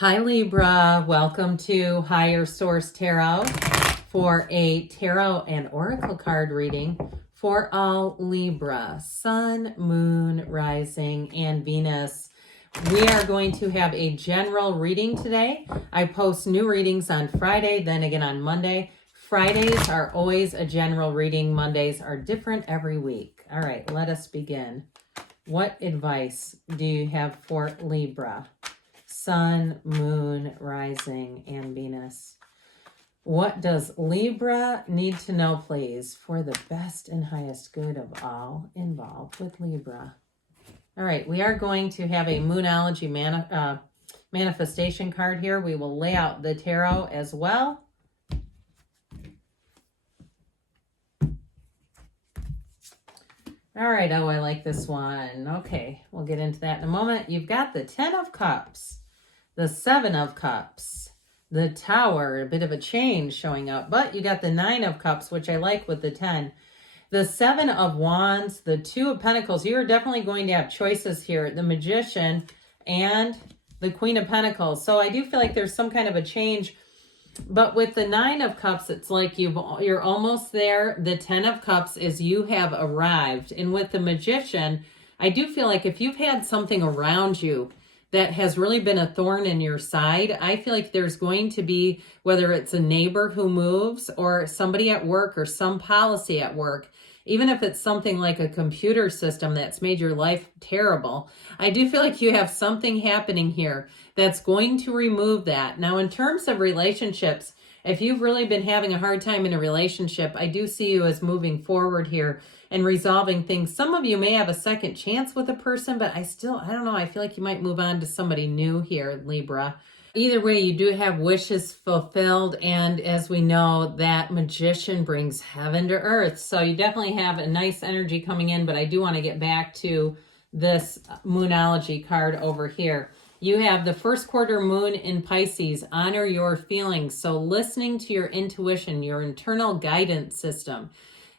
Hi Libra, welcome to Higher Source Tarot for a tarot and oracle card reading for all Libra, Sun, Moon, Rising, and Venus. We are going to have a general reading today. I post new readings on Friday, then again on Monday. Fridays are always a general reading. Mondays are different every week. All right, let us begin. What advice do you have for Libra? Sun, Moon, Rising, and Venus. What does Libra need to know, please, for the best and highest good of all involved with Libra? All right, we are going to have a Moonology manifestation card here. We will lay out the tarot as well. All right, oh, I like this one. Okay, we'll get into that in a moment. You've got the 10 of Cups. The 7 of Cups, the Tower, a bit of a change showing up, but you got the 9 of Cups, which I like with the 10. The 7 of Wands, the 2 of Pentacles. You're definitely going to have choices here. The Magician and the Queen of Pentacles. So I do feel like there's some kind of a change, but with the 9 of Cups, it's like you're almost there. The 10 of Cups is you have arrived. And with the Magician, I do feel like if you've had something around you that has really been a thorn in your side, I feel like there's going to be, whether it's a neighbor who moves or somebody at work or some policy at work, even if it's something like a computer system that's made your life terrible, I do feel like you have something happening here that's going to remove that. Now, in terms of relationships, if you've really been having a hard time in a relationship, I do see you as moving forward here and resolving things. Some of you may have a second chance with a person, but I don't know. I feel like you might move on to somebody new here, Libra. Either way, you do have wishes fulfilled. And as we know, that Magician brings heaven to earth. So you definitely have a nice energy coming in, but I do want to get back to this Moonology card over here. You have the first quarter moon in Pisces. Honor your feelings. So listening to your intuition, your internal guidance system.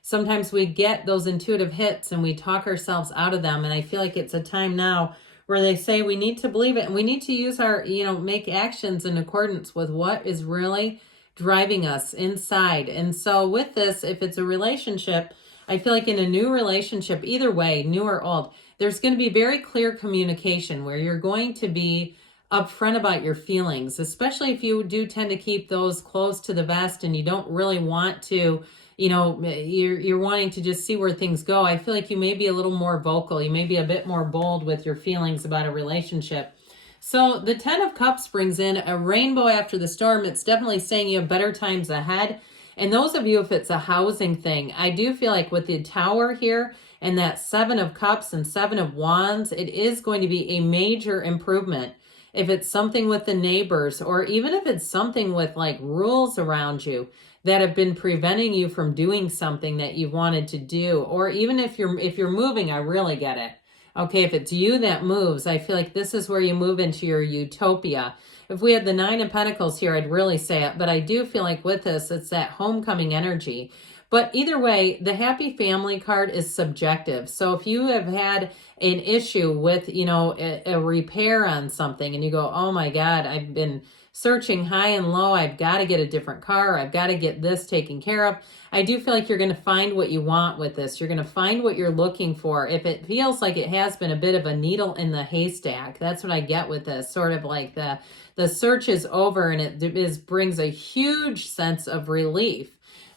Sometimes we get those intuitive hits and we talk ourselves out of them. And I feel like it's a time now where they say we need to believe it and we need to use our, make actions in accordance with what is really driving us inside. And so with this, if it's a relationship, I feel like in a new relationship, either way, new or old, there's going to be very clear communication where you're going to be upfront about your feelings, especially if you do tend to keep those close to the vest and you don't really want to, you're wanting to just see where things go. I feel like you may be a little more vocal. You may be a bit more bold with your feelings about a relationship. So the 10 of Cups brings in a rainbow after the storm. It's definitely saying you have better times ahead. And those of you, if it's a housing thing, I do feel like with the Tower here and that 7 of Cups and 7 of Wands, it is going to be a major improvement. If it's something with the neighbors, or even if it's something with like rules around you that have been preventing you from doing something that you wanted to do, or even if you're moving, I really get it. Okay, if it's you that moves, I feel like this is where you move into your utopia. If we had the 9 of Pentacles here, I'd really say it, but I do feel like with this, it's that homecoming energy. But either way, the happy family card is subjective. So if you have had an issue with, a repair on something and you go, oh my God, I've been searching high and low. I've got to get a different car. I've got to get this taken care of. I do feel like you're going to find what you want with this. You're going to find what you're looking for. If it feels like it has been a bit of a needle in the haystack, that's what I get with this. Sort of like the search is over and it brings a huge sense of relief.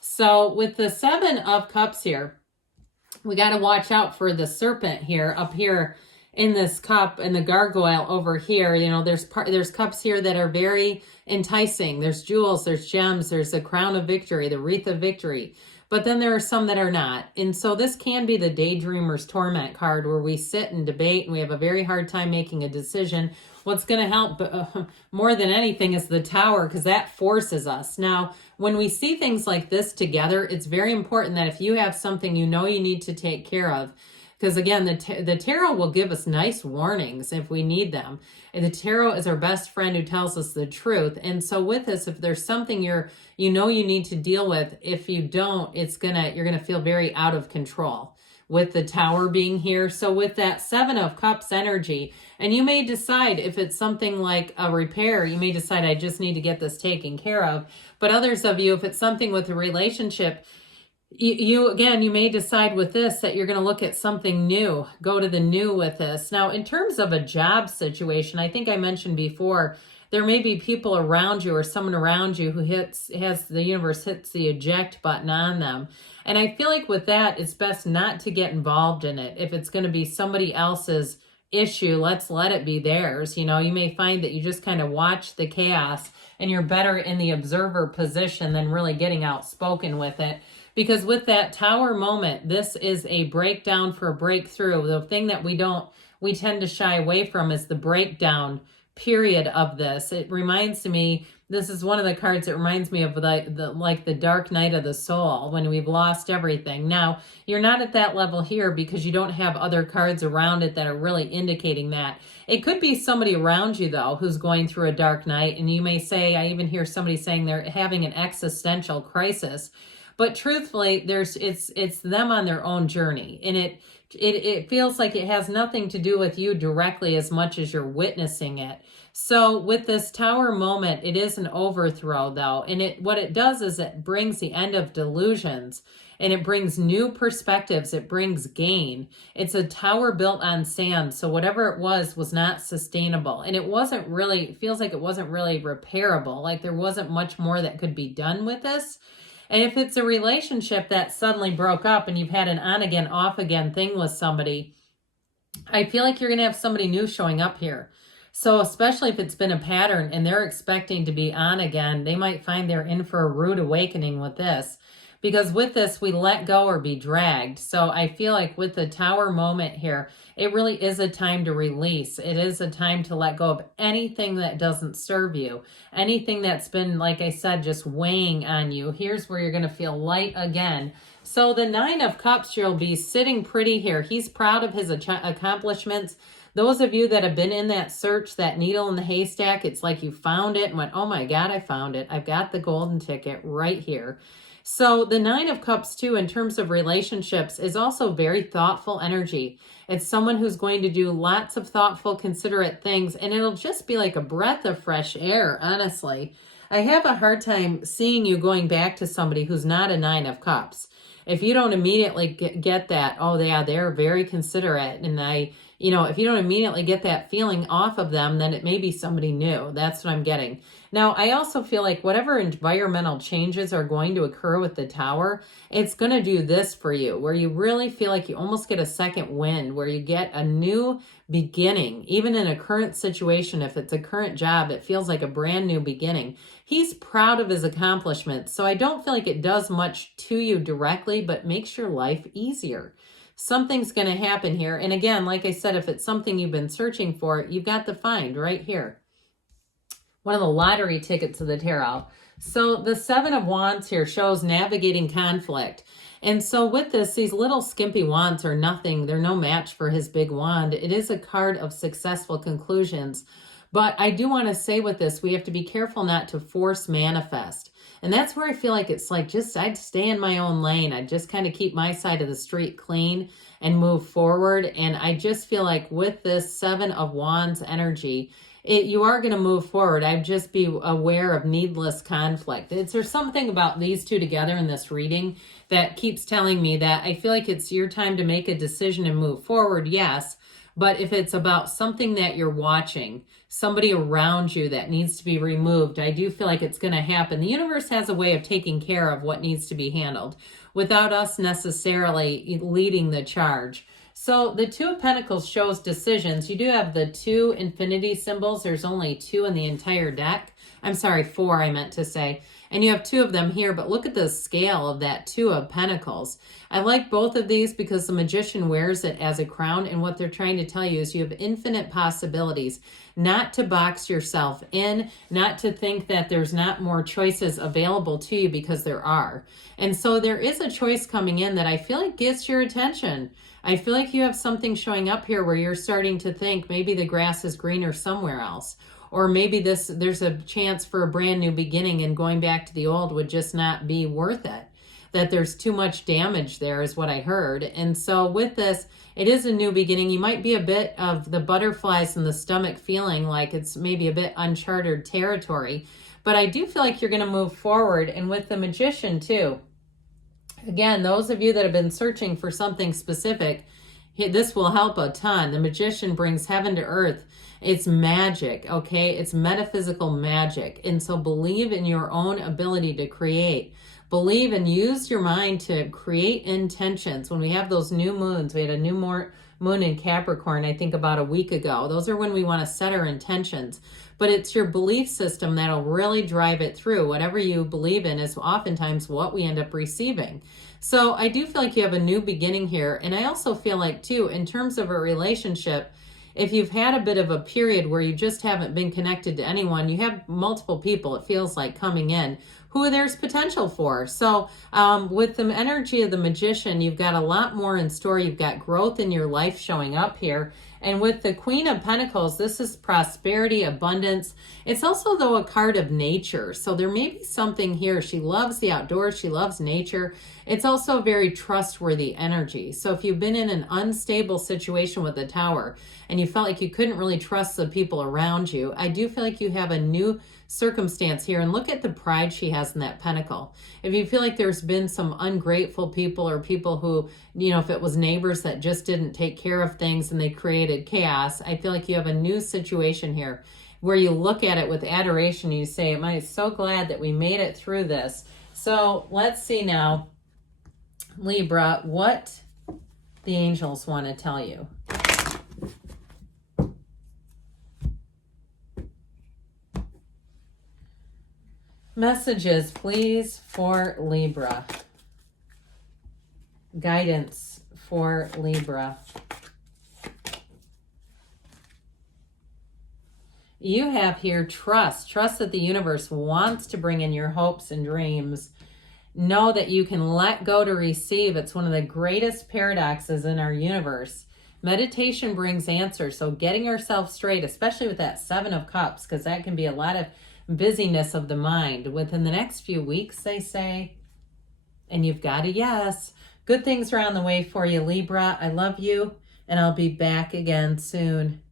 So with the 7 of Cups here, we got to watch out for the serpent here up here in this cup and the gargoyle over here. There's cups here that are very enticing. There's jewels, there's gems, there's the crown of victory, the wreath of victory. But then there are some that are not. And so this can be the daydreamer's torment card where we sit and debate and we have a very hard time making a decision. What's going to help more than anything is the Tower, because that forces us. Now, when we see things like this together, it's very important that if you have something you need to take care of, because again, the tarot will give us nice warnings if we need them. And the tarot is our best friend who tells us the truth. And so with this, if there's something you need to deal with, if you don't, you're gonna feel very out of control with the Tower being here. So with that Seven of Cups energy, and you may decide if it's something like a repair, you may decide I just need to get this taken care of. But others of you, if it's something with a relationship, you may decide with this that you're going to look at something new, go to the new with this. Now, in terms of a job situation, I think I mentioned before, there may be people around you or someone around you who the universe hits the eject button on them. And I feel like with that, it's best not to get involved in it. If it's going to be somebody else's issue, let's let it be theirs. You may find that you just kind of watch the chaos and you're better in the observer position than really getting outspoken with it. Because with that Tower moment, this is a breakdown for a breakthrough. The thing that we tend to shy away from is the breakdown period of this. It reminds me, this is one of the cards that reminds me of the dark night of the soul, when we've lost everything. Now, you're not at that level here because you don't have other cards around it that are really indicating that. It could be somebody around you, though, who's going through a dark night, and you may say, I even hear somebody saying they're having an existential crisis. But truthfully, it's them on their own journey, and it feels like it has nothing to do with you directly as much as you're witnessing it. So with this Tower moment, it is an overthrow, though, and what it does is it brings the end of delusions, and it brings new perspectives. It brings gain. It's a tower built on sand, so whatever it was not sustainable, and it feels like it wasn't really repairable. Like there wasn't much more that could be done with this. And if it's a relationship that suddenly broke up and you've had an on-again, off-again thing with somebody, I feel like you're going to have somebody new showing up here. So especially if it's been a pattern and they're expecting to be on again, they might find they're in for a rude awakening with this. Because with this, we let go or be dragged. So I feel like with the Tower moment here, it really is a time to release. It is a time to let go of anything that doesn't serve you. Anything that's been, like I said, just weighing on you. Here's where you're going to feel light again. So the Nine of Cups, you'll be sitting pretty here. He's proud of his accomplishments. Those of you that have been in that search, that needle in the haystack, it's like you found it and went, oh my God, I found it. I've got the golden ticket right here. So the Nine of Cups, too, in terms of relationships, is also very thoughtful energy. It's someone who's going to do lots of thoughtful, considerate things, and it'll just be like a breath of fresh air, honestly. I have a hard time seeing you going back to somebody who's not a Nine of Cups. If you don't immediately get that, oh yeah, they're very considerate, and if you don't immediately get that feeling off of them, then it may be somebody new. That's what I'm getting. Now, I also feel like whatever environmental changes are going to occur with the Tower, it's going to do this for you, where you really feel like you almost get a second wind, where you get a new beginning. Even in a current situation, if it's a current job, it feels like a brand new beginning. He's proud of his accomplishments, so I don't feel like it does much to you directly, but makes your life easier. Something's going to happen here. And again, like I said, if it's something you've been searching for, you've got the find right here. One of the lottery tickets of the tarot. So the Seven of Wands here shows navigating conflict. And so with this, these little skimpy wands are nothing. They're no match for his big wand. It is a card of successful conclusions. But I do want to say with this, we have to be careful not to force manifest. And that's where I feel like it's like I'd stay in my own lane. I'd just kind of keep my side of the street clean and move forward. And I just feel like with this Seven of Wands energy, you are going to move forward. I'd just be aware of needless conflict. There's something about these two together in this reading that keeps telling me that I feel like it's your time to make a decision and move forward, yes. But if it's about something that you're watching, somebody around you that needs to be removed, I do feel like it's going to happen. The universe has a way of taking care of what needs to be handled without us necessarily leading the charge. So the Two of Pentacles shows decisions. You do have the two infinity symbols. There's only two in the entire deck. I'm sorry, four I meant to say. And you have two of them here, but look at the scale of that Two of Pentacles. I like both of these because the Magician wears it as a crown, and what they're trying to tell you is you have infinite possibilities. Not to box yourself in, not to think that there's not more choices available to you, because there are. And so there is a choice coming in that I feel like gets your attention. I feel like you have something showing up here where you're starting to think maybe the grass is greener somewhere else. Or maybe there's a chance for a brand new beginning, and going back to the old would just not be worth it. that there's too much damage there is what I heard. And so with this, it is a new beginning. You might be a bit of the butterflies in the stomach feeling like it's maybe a bit uncharted territory, but I do feel like you're going to move forward. And with the Magician too, again, those of you that have been searching for something specific, this will help a ton. The Magician brings heaven to earth. It's magic, okay? It's metaphysical magic. And so believe in your own ability to create. Believe and use your mind to create intentions. When we have those new moons, we had a new moon in Capricorn, I think about a week ago. Those are when we want to set our intentions. But it's your belief system that'll really drive it through. Whatever you believe in is oftentimes what we end up receiving. So I do feel like you have a new beginning here. And I also feel like, too, in terms of a relationship, if you've had a bit of a period where you just haven't been connected to anyone, you have multiple people, it feels like, coming in who there's potential for. So with the energy of the Magician, you've got a lot more in store. You've got growth in your life showing up here. And with the Queen of Pentacles, this is prosperity, abundance. It's also, though, a card of nature. So there may be something here. She loves the outdoors. She loves nature. It's also a very trustworthy energy. So if you've been in an unstable situation with the Tower and you felt like you couldn't really trust the people around you, I do feel like you have a new circumstance here. And look at the pride she has in that pentacle. If you feel like there's been some ungrateful people or people who, you know, if it was neighbors that just didn't take care of things and they created chaos, I feel like you have a new situation here where you look at it with adoration and you say, am I so glad that we made it through this. So let's see now, Libra, what the angels want to tell you. Messages, please, for Libra. Guidance for Libra. You have here trust. Trust that the universe wants to bring in your hopes and dreams. Know that you can let go to receive. It's one of the greatest paradoxes in our universe. Meditation brings answers. So getting yourself straight, especially with that Seven of Cups, because that can be a lot of busyness of the mind within the next few weeks, they say. And you've got a yes. Good things are on the way for you, Libra. I love you, and I'll be back again soon.